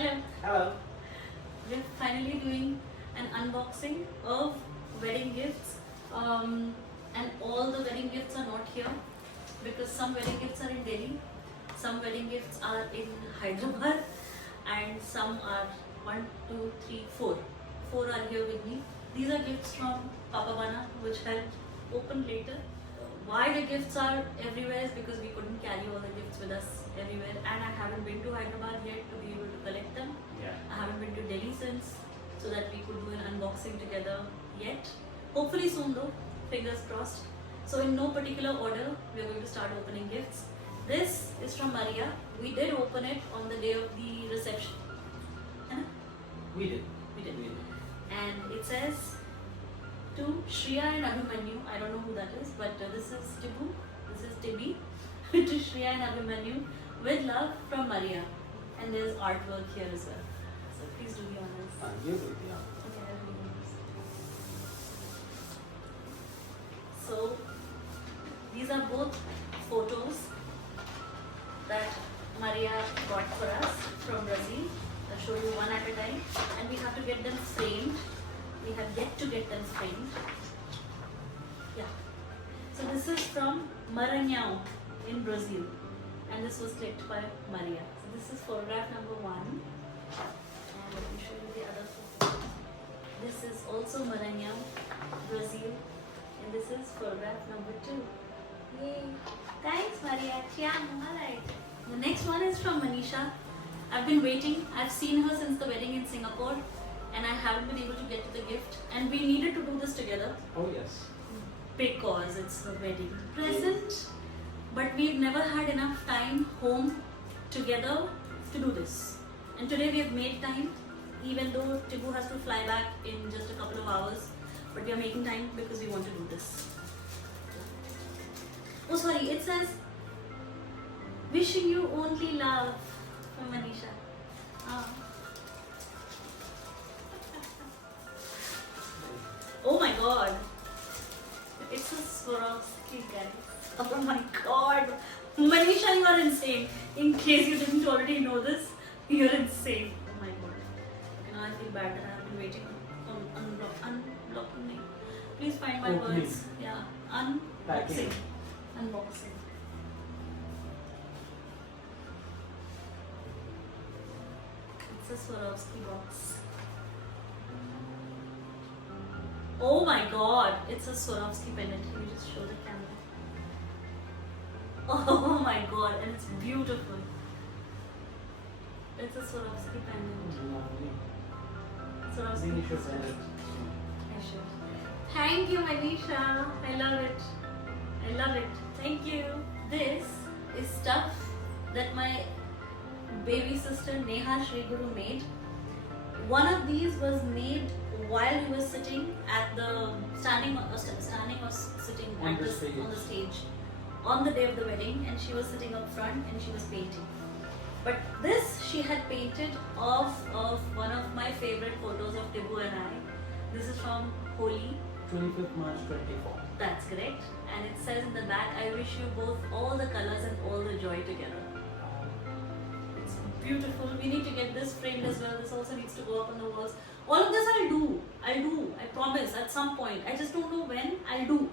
Hello. Hello. We're finally doing an unboxing of wedding gifts. And all the wedding gifts are not here because some wedding gifts are in Delhi, some wedding gifts are in Hyderabad, and some are 1, 2, 3, 4. 4 are here with me. These are gifts from Papa Bana, which I'll open later. Why the gifts are everywhere is because we couldn't carry all the gifts with us everywhere, and I haven't been to Hyderabad yet to be able to collect them. Yeah. I haven't been to Delhi since, so that we could do an unboxing together yet. Hopefully soon though, fingers crossed. So in no particular order, we are going to start opening gifts. This is from Maria. We did open it on the day of the reception. Huh? We did. We did. And it says to Shriya and Abhimanyu. I don't know who that is, but this is Tibu. This is Tibi. To Shriya and Abhimanyu, with love from Maria. And there's artwork here as well. So please do the honors. You did, yeah. Okay, I'll do the honors. So these are both photos that Maria got for us from Brazil. I'll show you one at a time, and we have to get them framed. We have yet to get them framed. Yeah. So this is from Maranhão in Brazil, and this was clicked by Maria. So this is photograph number 1, and let me show you the other photo. This is also Maranhão, Brazil, and this is photograph number 2. Yay! Thanks, Maria. Alright. The next one is from Manisha. I've been waiting. I've seen her since the wedding in Singapore, and I haven't been able to get to the gift. And we needed to do this together Oh, yes. because it's a wedding present. But we've never had enough time home together to do this. And today we have made time, even though Tibu has to fly back in just a couple of hours. But we are making time because we want to do this. Oh, sorry, it says, wishing you only love from Manisha. Ah. Oh my god. It's a Swarovski, guys. Oh my god. Manisha, you are insane. In case you didn't already know this, you're insane. Oh my god. Okay, now I feel bad that I have been waiting on unblocking me. Please find my Opening. words. Yeah. Unboxing. Packing. Unboxing. It's a Swarovski box. Oh my god, it's a Swarovski pendant. Let me just show the camera. Oh my god, and it's beautiful. It's a Swarovski pendant. Lovely. Swarovski Manisha crystal. pendant. I should. Thank you, Manisha. I love it. I love it. Thank you. This is stuff that my baby sister Neha Sri Guru made. One of these was made while we were sitting at the standing or sitting On at the the stage. on the stage on the day of the wedding, and she was sitting up front and she was painting. But this she had painted of one of my favorite photos of Tibu and I. This is from Holi. 25th March 24. That's correct. And it says in the back, I wish you both all the colors and all the joy together. It's beautiful. We need to get this framed as well. This also needs to go up on the walls. All of this I'll do. I promise at some point. I just don't know when. I'll do.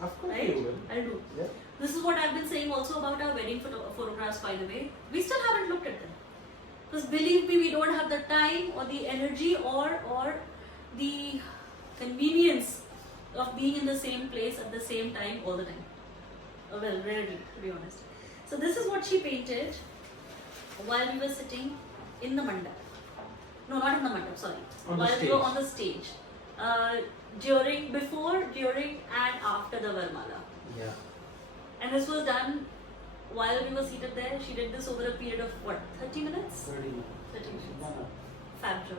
Of course Right? you will. I'll do. Yeah. This is what I've been saying also about our wedding photographs, by the way. We still haven't looked at them. Because believe me, we don't have the time or the energy or the convenience of being in the same place at the same time all the time. Well, rarely, to be honest. So this is what she painted while we were sitting in the mandap. No, not in the mandap, sorry. On the While we were stage. on the stage. Before, during and after the Varmala. Yeah. And this was done while we were seated there. She did this over a period of what, 30 minutes? 30 minutes. 30 minutes. One. Fab job.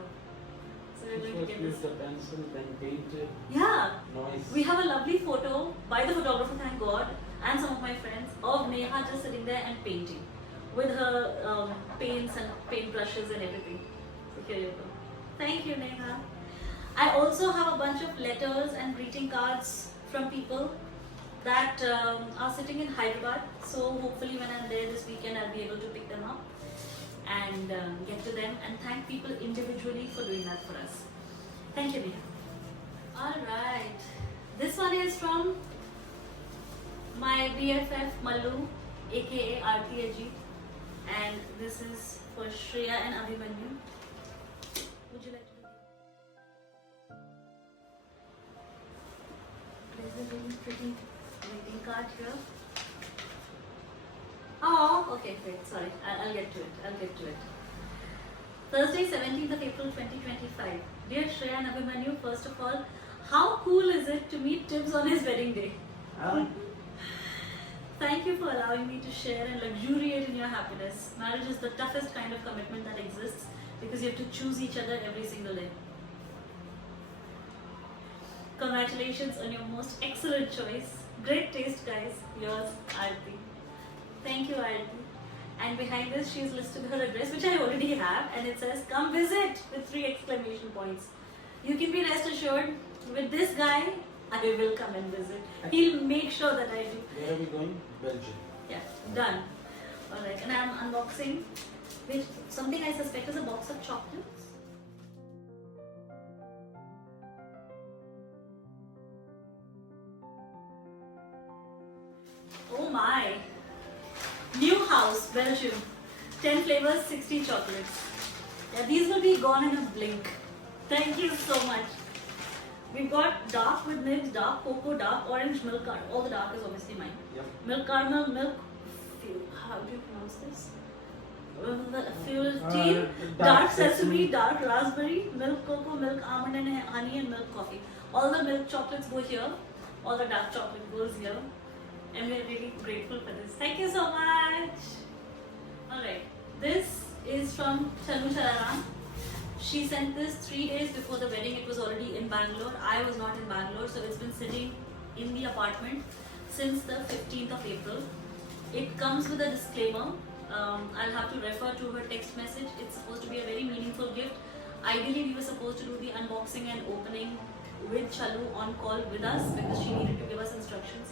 So we're going to First get use this. the pencil, then painted. Yeah. Noise. We have a lovely photo by the photographer, thank God, and some of my friends, of Neha just sitting there and painting with her paints and paint brushes and everything. So here you go. Thank you, Neha. I also have a bunch of letters and greeting cards from people that are sitting in Hyderabad. So hopefully when I'm there this weekend, I'll be able to pick them up. and get to them and thank people individually for doing that for us. Thank you, Neha. Alright, this one is from my BFF Mallu, aka RTAG, and this is for Shreya and Abhimanyu. Would you like to do it? There's a really pretty greeting card here. Oh, okay, wait, sorry. I'll get to it. Thursday, 17th of April 2025. Dear Shreya and Abhimanyu, first of all, how cool is it to meet Tibbs on his wedding day? Thank you for allowing me to share and luxuriate in your happiness. Marriage is the toughest kind of commitment that exists because you have to choose each other every single day. Congratulations on your most excellent choice. Great taste, guys. Yours, Aarti. Thank you, Aarti. And behind this, she's listed her address, which I already have, and it says, "Come visit," with 3 exclamation points. You can be rest assured, with this guy, I will come and visit. He'll make sure that I do. Where are we going? Belgium. Yeah, done. Alright, and I'm unboxing with something I suspect is a box of chocolates. Oh my! New house, Belgium. 10 flavors, 60 chocolates. Yeah, these will be gone in a blink. Thank you so much. We've got dark with nibs, dark cocoa, dark orange, milk caramel. All the dark is obviously mine. Yep. Milk caramel, milk. How do you pronounce this? Tea, dark sesame, dark raspberry, milk cocoa, milk almond and honey, and milk coffee. All the milk chocolates go here. All the dark chocolate goes here. And we're really grateful for this. Thank you so much. Alright, this is from Chalu Chalaram. She sent this 3 days before the wedding. It was already in Bangalore. I was not in Bangalore, so it's been sitting in the apartment since the 15th of April. It comes with a disclaimer. I'll have to refer to her text message. It's supposed to be a very meaningful gift. Ideally, we were supposed to do the unboxing and opening with Chalu on call with us because she needed to give us instructions.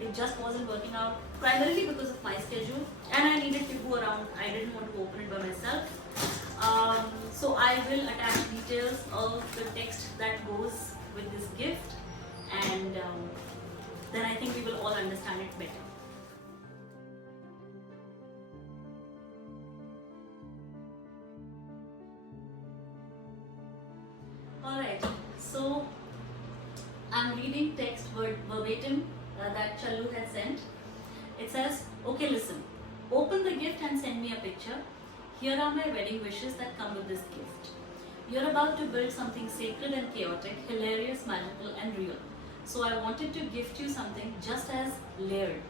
It just wasn't working out, primarily because of my schedule, and I needed to go around. I didn't want to open it by myself. So I will attach details of the text that goes with this gift, and then I think we will all understand it better. Alright, so I'm reading text verbatim that Chalu had sent. It says, "Okay, listen. Open the gift and send me a picture. Here are my wedding wishes that come with this gift. You're about to build something sacred and chaotic, hilarious, magical, and real. So I wanted to gift you something just as layered.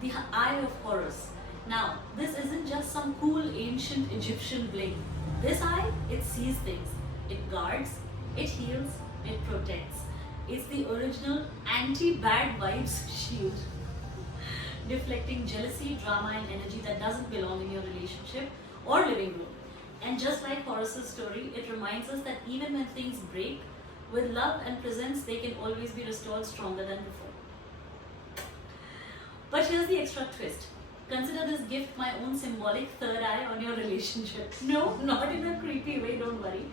The Eye of Horus. Now, this isn't just some cool ancient Egyptian bling. This eye, it sees things. It guards, it heals, it protects. It's the original anti-bad vibes shield. Deflecting jealousy, drama, and energy that doesn't belong in your relationship or living room. And just like Horus's story, it reminds us that even when things break, with love and presence, they can always be restored stronger than before. But here's the extra twist. Consider this gift my own symbolic third eye on your relationship. No, not in a creepy way, don't worry.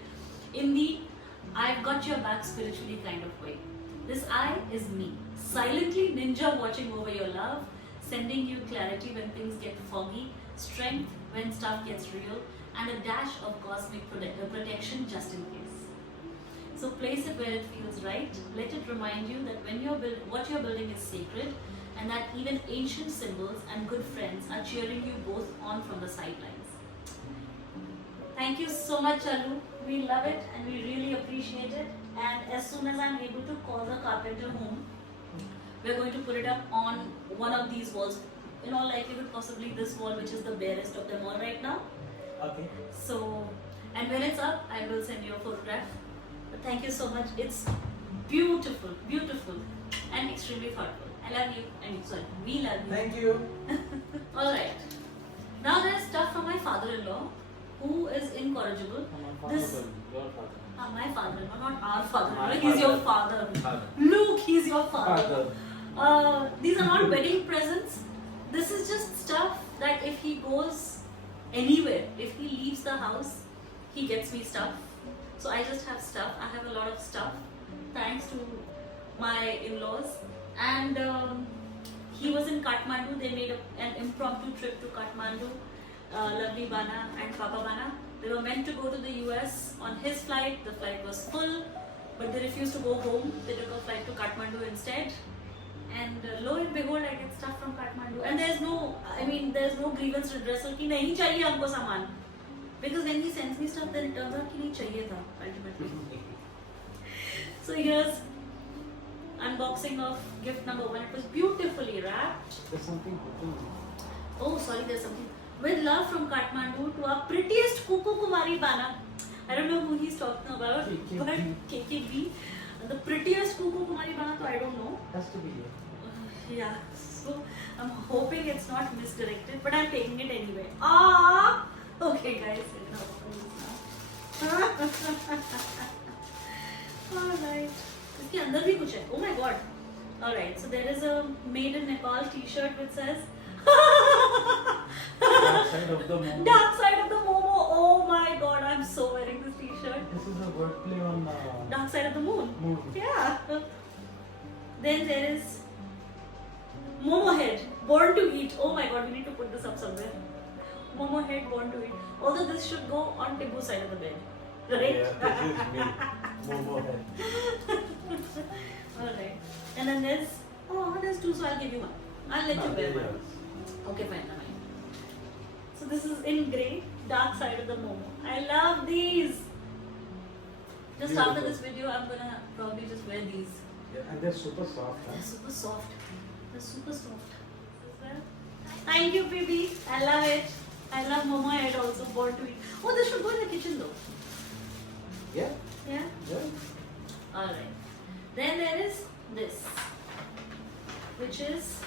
In the I've got your back spiritually kind of way. This eye is me, silently ninja watching over your love, sending you clarity when things get foggy, strength when stuff gets real, and a dash of cosmic protection just in case. So place it where it feels right. Let it remind you that when what you're building is sacred, and that even ancient symbols and good friends are cheering you both on from the sidelines. Thank you so much, Chalu. We love it and we really appreciate it. And as soon as I'm able to call the carpenter home, we're going to put it up on one of these walls. In all likelihood, possibly this wall, which is the barest of them all right now. Okay. So, and when it's up, I will send you a photograph. But thank you so much. It's beautiful, beautiful, and extremely thoughtful. I love you. We love you. Thank you. Alright. Now there's stuff from my father-in-law, who is incorrigible. My father-in-law, not our father-in-law. He's your father. Luke, he's your father. These are not wedding presents. This is just stuff that if he goes anywhere. If he leaves the house, he gets me stuff. So I just have stuff. I have a lot of stuff thanks to my in-laws. And he was in Kathmandu. They made an impromptu trip to Kathmandu. Lovely Bana and Papa Bana. They were meant to go to the US on his flight. The flight was full, but they refused to go home. They took a flight to Kathmandu instead. And lo and behold, I get stuff from Kathmandu. And there's no grievance redressal ki nahi chahiye humko saman. Because when he sends me stuff, then it turns out ki nahi chahiye tha ultimately. So here's unboxing of gift number 1. It was beautifully wrapped. There's something written. Oh, sorry, there's something. With love from Kathmandu to our prettiest Kuku Kumari Bana. I don't know who he's talking about, KKB. but KKB. The prettiest Kuku Kumari Bana, so I don't know. Has to be here. Yeah, so I'm hoping it's not misdirected, but I'm taking it anyway. Ah! Okay, guys, I can open this now. Alright. इसके अंदर भी कुछ है. Oh my god. Alright, so there is a made in Nepal t-shirt which says Dark side of the moon. Dark Side of the Momo. Oh my god, I'm so wearing this t-shirt. This is a wordplay on Dark Side of the Moon. moon. Yeah. Then there is Momo Head, Born to Eat. Oh my god, we need to put this up somewhere. Momo Head, Born to Eat. Although this should go on Tibu's side of the bed. Right? Yeah, this is me. Momo head. Alright. And then there's 2, so I'll give you 1. I'll let you No, bear there 1. is. Okay, fine, never mind. So this is in grey, Dark Side of the Momo. I love these. Just after Beautiful. this video, I'm gonna probably just wear these. Yeah, and they're super soft. They're Huh? super soft. They're super soft. Thank you, baby. I love it. I love Momo Head also. Born to Eat. Oh, this should go in the kitchen though. Yeah, Yeah. yeah. Alright. Then there is this, which is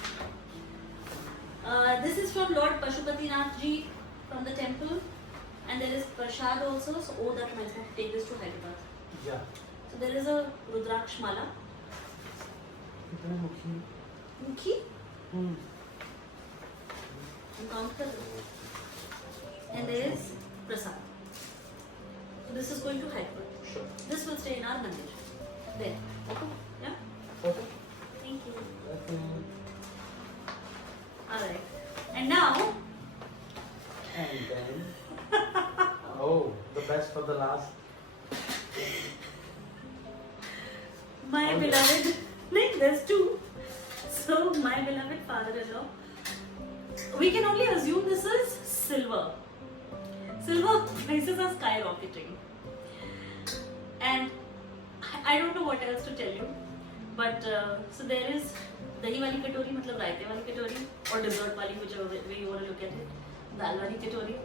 this is from Lord Pashupatinath Ji from the temple, and there is Prashad also. So, oh, that reminds me to take this to Hyderabad. Yeah. So there is a Rudraksh Mala, कितने मुखी? Mukhi, Hmm. you count kar do. And there is Prasad. So this is going to Hyderabad. Sure. This will stay in our mandir. There. Okay? Yeah. Okay. Thank you. Okay. Alright. And now. And then. Oh, the best for the last. My Okay. beloved, like there's 2. So my beloved father-in-law. We can only assume this is silver. Silver prices are skyrocketing. And I don't know what else to tell you. But so there is dahi wali katori, matlab raite wali katori, or dessert wali, whichever way you want to look at it. Dal wali katori.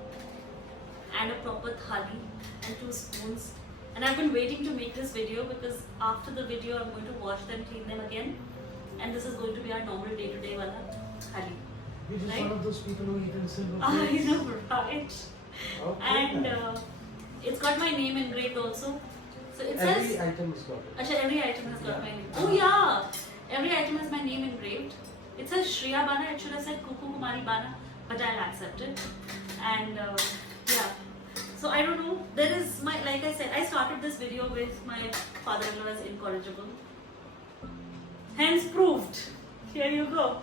And a proper thali and 2 spoons. And I've been waiting to make this video because after the video I'm going to wash them, clean them again, and this is going to be our normal day-to-day wala thali. You're just Right? one of those people who eat in silver I plates. know, right? Okay. And then. it's got my name engraved also. So it Every says, item is got it. Achha, every item has got Yeah. my name. Oh yeah, every item has my name engraved. It says Shriya Bana. It should have said Kuku Kumari Bana, but I'll accept it. And yeah. So I don't know. There is my, like I said, I started this video with my father-in-law as incorrigible. Hence proved. Here you go.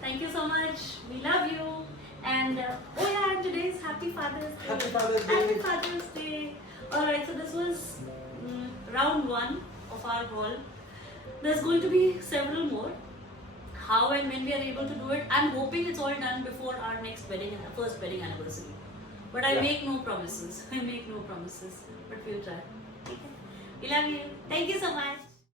Thank you so much. We love you. And oh yeah, and today is Happy Father's Day. Happy Father's Day. Happy Father's Day. Alright, so this was round 1 of our haul. There's going to be several more. How and when we are able to do it, I'm hoping it's all done before our next wedding, first wedding anniversary. But I Yeah. make no promises. I make no promises. But we'll try. Okay. We love you. Thank you so much.